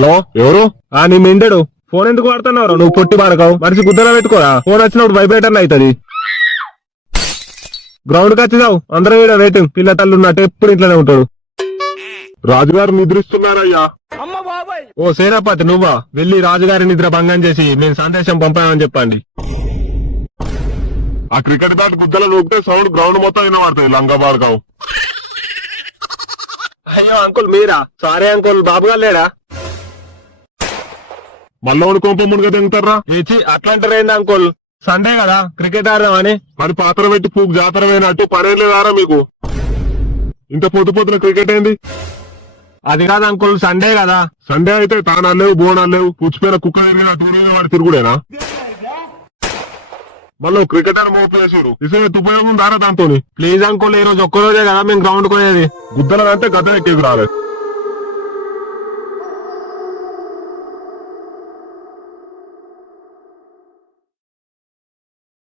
Hello ఎవరు? నీ మెండడు phone ఎందుకు వాడుతున్నావు? నువ్వు పొట్టి బాడకావు మనిషి గుద్దలా పెట్టుకోరా. ఫోన్ వచ్చినప్పుడు వైబ్రేటర్ అవుతుంది. గ్రౌండ్ కి వచ్చినావు అందరం వీడ వెయిటింగ్. పిల్ల తల్లు ఉన్నట్టు ఎప్పుడు ఇంట్లోనే ఉంటాడు. రాజుగారు నిద్రిస్తున్నారయ్యా. ఓ సేనాపతి నువ్వా? వెళ్లి రాజుగారి నిద్ర భంగం చేసి మేము సందేశం పంపామని చెప్పండి. ఆ క్రికెట్ బ్యాట్ గుద్దల నూకితే సౌండ్ గ్రౌండ్ మొత్తం వినబడుతుంది. లంగా బాడకావు. అయ్యో అంకుల్ మీరా? సారీ అంకుల్, బాబు గారు లేడా? మళ్ళీ కొంప మునిగా తింటారా? ఏచి అట్లాంటారేంది అంకుల్? సండే కదా క్రికెట్ ఆడదామని. మరి పాత్ర పెట్టి పూకు జాతర పోయినట్టు పనేం లేదారా మీకు? ఇంత పొద్దు పొద్దున క్రికెట్ ఏంది? అది కాదు అంకుల్, సండే కదా. సండే అయితే తానాలు లేవు, బోనాలు లేవు, పుచ్చిపోయిన కుక్క తిరిగిన టూరిజం వాడి తిరుగుడేనా? మళ్ళీ క్రికెట్ అని మోపు చేసాడు. ఇసే ఉపయోగం దారా దాంతో. ప్లీజ్ అంకుల్, ఈ రోజు ఒక్కరోజే కదా మేము గ్రౌండ్ కొనేది. గుద్దలంటే గత ఎక్కేది రాలేదు.